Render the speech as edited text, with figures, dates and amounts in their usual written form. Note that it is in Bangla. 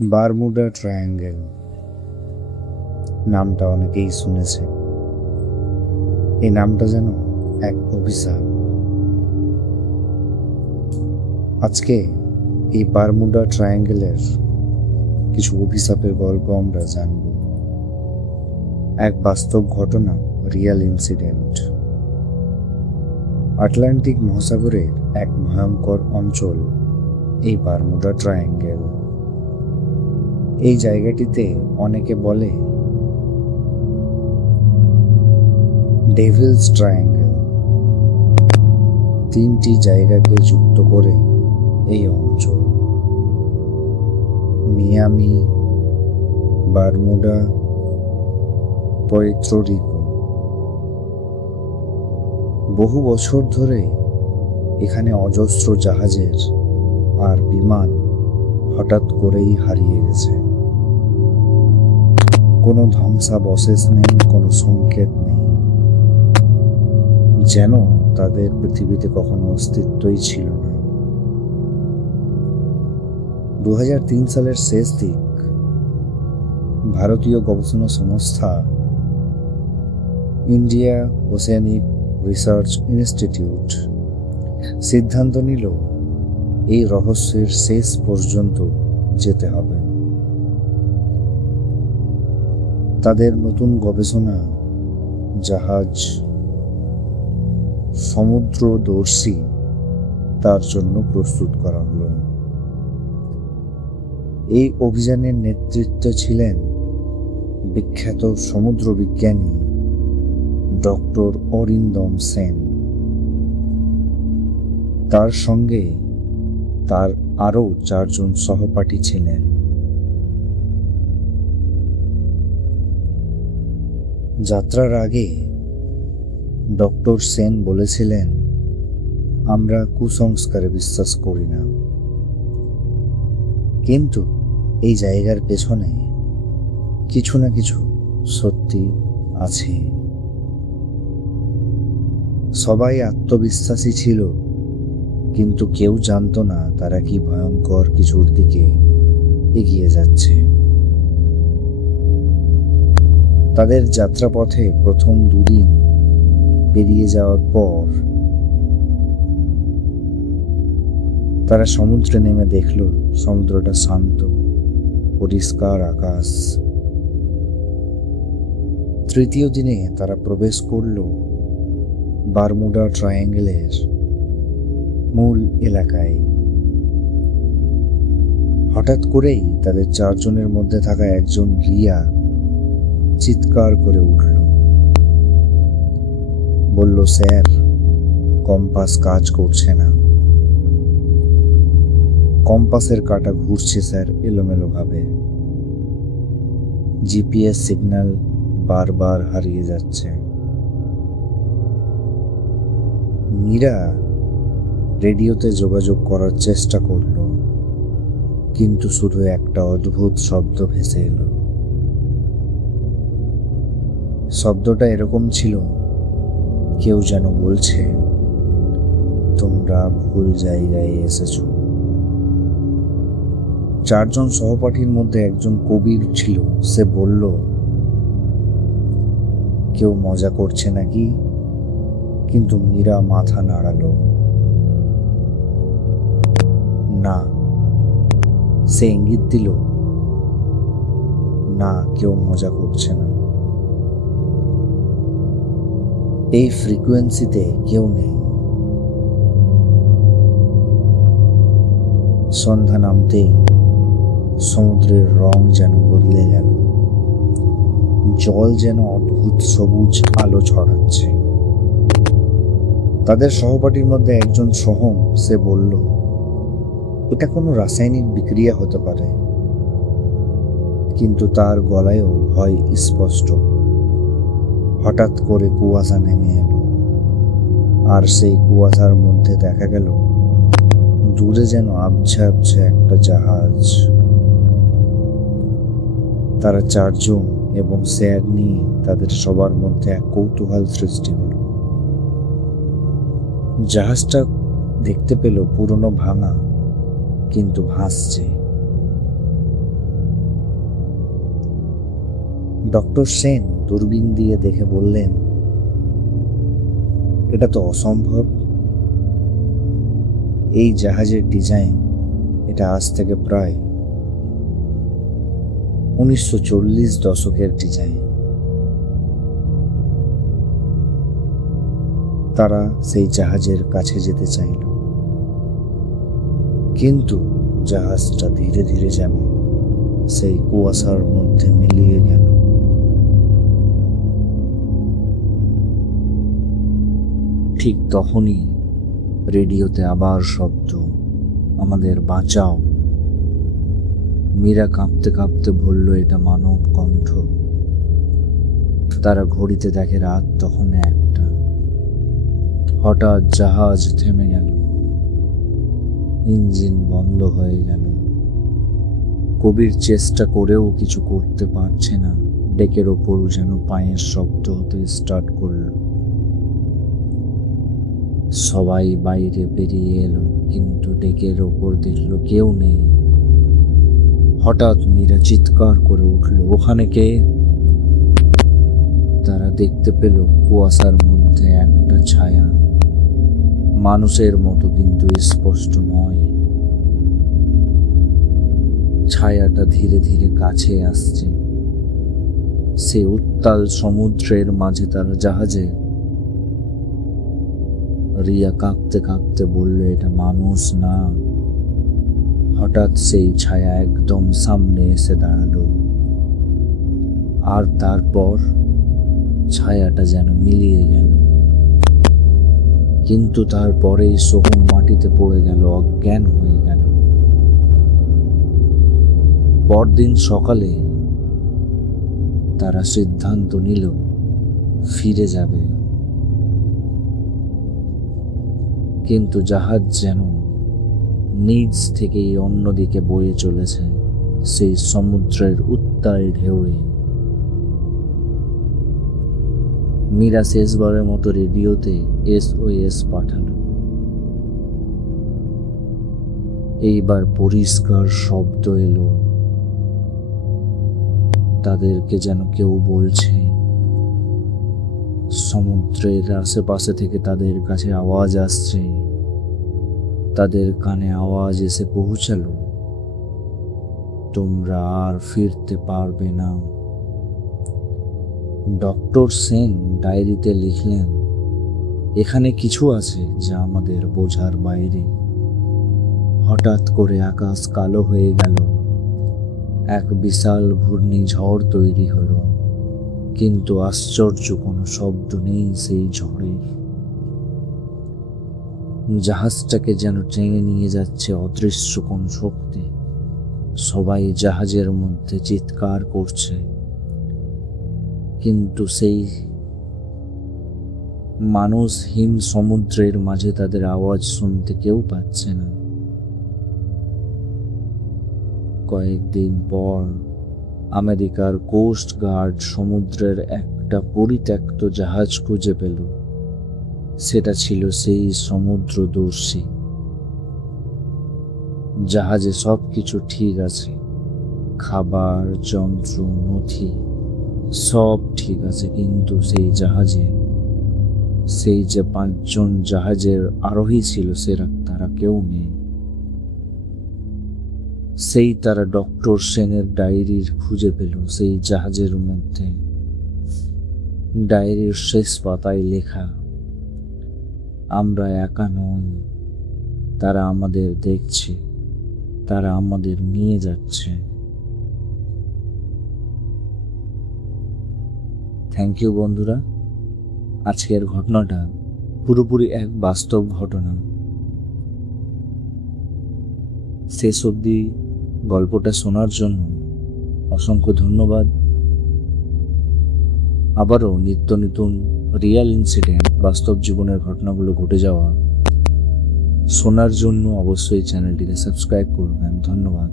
বারমুডা ট্রায়াঙ্গেল নামটা অনেকেই শুনেছে। এই নামটা যেন এক অভিশাপ। আজকে এই বারমুডা ট্রায়াঙ্গেলের কিছু অভিশাপের গল্প আমরা জানব। এক বাস্তব ঘটনা, রিয়েল ইনসিডেন্ট। আটলান্টিক মহাসাগরের এক ভয়ঙ্কর অঞ্চল এই বারমুডা ট্রায়াঙ্গেল। এই জায়গাটিতে অনেকে বলে ডেভিলস ট্রায়াঙ্গেল। তিনটি জায়গাকে যুক্ত করে এই অঞ্চল, মিয়ামি, বারমুডা, পুয়ের্তো রিকো। বহু বছর ধরে এখানে অজস্র জাহাজের আর বিমান হঠাৎ করেই হারিয়ে গেছে। কোনো ধ্বংসাবশেষ নেই, কোনো সংকেত নেই, যেন তাদের পৃথিবীতে কখনো অস্তিত্বই ছিল না। 2003 সালের শেষ দিক ভারতীয় গবেষণা সংস্থা ইন্ডিয়া ওশেনিক রিসার্চ ইনস্টিটিউট সিদ্ধান্ত নিল এই রহস্যের শেষ পর্যন্ত যেতে হবে। তাদের নতুন গবেষণা জাহাজ সমুদ্রদর্শী তার জন্য প্রস্তুত করা হলো। এই অভিযানের নেতৃত্বে ছিলেন বিখ্যাত সমুদ্র বিজ্ঞানী ডক্টর অরিন্দম সেন। তার সঙ্গে তার আরও 4 জন সহপাঠী ছিলেন। যাত্রার আগে ডক্টর সেন বলেছিলেন, আমরা কুসংস্কারে বিশ্বাস করি না, কিন্তু এই জায়গার পেছনে কিছু না কিছু সত্যি আছে। সবাই আত্মবিশ্বাসী ছিল, কিন্তু কেউ জানতো না তারা কি ভয়ঙ্কর কিছুর দিকে এগিয়ে যাচ্ছে। তাদের যাত্রাপথে প্রথম 2 দিন পেরিয়ে যাওয়ার পর তারা সমুদ্রে নেমে দেখল সমুদ্রটা শান্ত, পরিষ্কার আকাশ। তৃতীয় দিনে তারা প্রবেশ করল বারমুডা ট্রায়াঙ্গেলের মূল এলাকায়। হঠাৎ করেই তাদের 4 জনের মধ্যে থাকা একজন রিয়া চিৎকার করে উঠল, বলল, স্যার, কম্পাস কাজ করছে না। কম্পাসের কাঁটা ঘুরছে স্যার এলোমেলো ভাবে। জিপিএস সিগন্যাল বারবার হারিয়ে যাচ্ছে। মীরা রেডিওতে যোগাযোগ করার চেষ্টা করল, কিন্তু শুধু একটা অদ্ভুত শব্দ ভেসে এলো। শব্দটা এরকম ছিল, কেউ যেন বলছে, তোমরা ভুল জায়গায় এসেছো। 4 জন সহপাঠীর মধ্যে একজন কবির ছিল। সে বলল, কেউ মজা করছে নাকি? কিন্তু মীরা মাথা নাড়ালো না। সে ইঙ্গিত দিল, না, কেউ মজা করছে না। এই ফ্রিকোয়েন্সিতে কেউ নেই। সন্ধ্যা নামতেই সমুদ্রের রং যেন বদলে গেল। জল যেন অদ্ভুত সবুজ আলো ছড়াচ্ছে। তাদের সহপাঠীর মধ্যে একজন সোহম, সে বলল, এটা কোনো রাসায়নিক বিক্রিয়া হতে পারে। কিন্তু তার গলায়ও ভয় স্পষ্ট। হঠাৎ করে কুয়াশা নেমে এলো, আর সেই কুয়াশার মধ্যে দেখা গেল দূরে যেন আবছা আবছা একটা জাহাজ। তারা 4 জন এবং স্যার নিয়ে তাদের সবার মধ্যে এক কৌতূহল সৃষ্টি হল। জাহাজটা দেখতে পেল পুরনো, ভাঙা, কিন্তু ভাসছে। ডক্টর সেন দূরবীন দিয়ে দেখে বললেন, এটা তো অসম্ভব। এই জাহাজের ডিজাইন এটা আজ থেকে প্রায় 1940 দশকের ডিজাইন। তারা সেই জাহাজের কাছে যেতে চাইল, কিন্তু জাহাজটা ধীরে ধীরে যেন সেই কুয়াশার মধ্যে মিলিয়ে গেল। ঠিক তখনই রেডিওতে আবার শব্দ, আমাদের বাঁচাও। মীরা কাঁপতে কাঁপতে বলল, এটা মানব কণ্ঠ। তারা ঘড়িতে দেখে রাত তখন 1টা। হঠাৎ জাহাজ থেমে গেল, ইঞ্জিন বন্ধ হয়ে গেল। কবির চেষ্টা করেও কিছু করতে পারছে না। ডেকের ওপর যেন পায়ের শব্দ হতে স্টার্ট করল। সবাই বাইরে বেরিয়ে এলো, কিন্তু ডেকের ওপর দেখলো কেউ নেই। হঠাৎ মীরা চিৎকার করে উঠল, ওখানে কে? তারা দেখতে পেল কুয়াশার মধ্যে একটা ছায়া, মানুষের মতো কিন্তু স্পষ্ট নয়। ছায়াটা ধীরে ধীরে কাছে আসছে। সে উত্তাল সমুদ্রের মাঝে তারা জাহাজে। রিয়া কাঁপতে কাঁপতে বলল, এটা মানুষ না। হঠাৎ সেই ছায়া একদম সামনে এসে দাঁড়ালো, আর তারপর ছায়াটা যেন মিলিয়ে গেল। কিন্তু তারপরেই সোহম মাটিতে পড়ে গেল, অজ্ঞান হয়ে গেল। পরদিন সকালে তারা সিদ্ধান্ত নিল ফিরে যাবে, কিন্তু জাহাজ যেন নিজ থেকেই অন্যদিকে বয়ে চলেছে, সেই সমুদ্রের উত্তাল ঢেউয়ে। মীরা শেষবারের মতো রেডিওতে SOS পাঠালো। এইবার পরিষ্কার শব্দ এলো, তাদেরকে যেন কেউ বলছে। সমুদ্রের আশেপাশে থেকে তাদের কাছে আওয়াজ আসছে। তাদের কানে আওয়াজ এসে পৌঁছালো, তোমরা আর ফিরতে পারবে না। ডক্টর সেন ডায়েরিতে লিখলেন, এখানে কিছু আছে যা আমাদের বোঝার বাইরে। হঠাৎ করে আকাশ কালো হয়ে গেল, এক বিশাল ঘূর্ণিঝড় তৈরি হলো, কিন্তু আশ্চর্য কোনো শব্দ নেই সেই ঝড়ে। জাহাজটাকে যেন টেনে নিয়ে যাচ্ছে অদৃশ্য কোন শক্তি। সবাই জাহাজের মধ্যে চিৎকার করছে, কিন্তু সেই মানুষহীন সমুদ্রের মাঝে তাদের আওয়াজ শুনতে কেউ পাচ্ছে না। কয়েকদিন পর আমেরিকার কোস্ট গার্ড সমুদ্রের একটা পরিত্যক্ত জাহাজ খুঁজে পেল। সেটা ছিল সেই সমুদ্রদর্শী। জাহাজে সবকিছু ঠিক আছে, খাবার, যন্ত্র, নথি সব ঠিক আছে, কিন্তু সেই জাহাজে সেই যে 5 জন জাহাজের আরোহী ছিল তারা কেউ নেই। সেই তারা ডক্টর সেনের ডায়েরির খুঁজে পেল সেই জাহাজের মধ্যে। ডায়েরির শেষ পাতায় লেখা, আমরা একা নই, তারা আমাদের দেখছে, তারা আমাদের নিয়ে যাচ্ছে। থ্যাংক ইউ বন্ধুরা। আজকের ঘটনাটা পুরোপুরি এক বাস্তব ঘটনা। শেষ অবধি গল্পটা শোনার জন্য অসংখ্য ধন্যবাদ। আবারও নিত্য নতুন রিয়েল ইনসিডেন্ট, বাস্তব জীবনের ঘটনাগুলো ঘটে যাওয়া শোনার জন্য অবশ্যই চ্যানেলটিকে সাবস্ক্রাইব করবেন। ধন্যবাদ।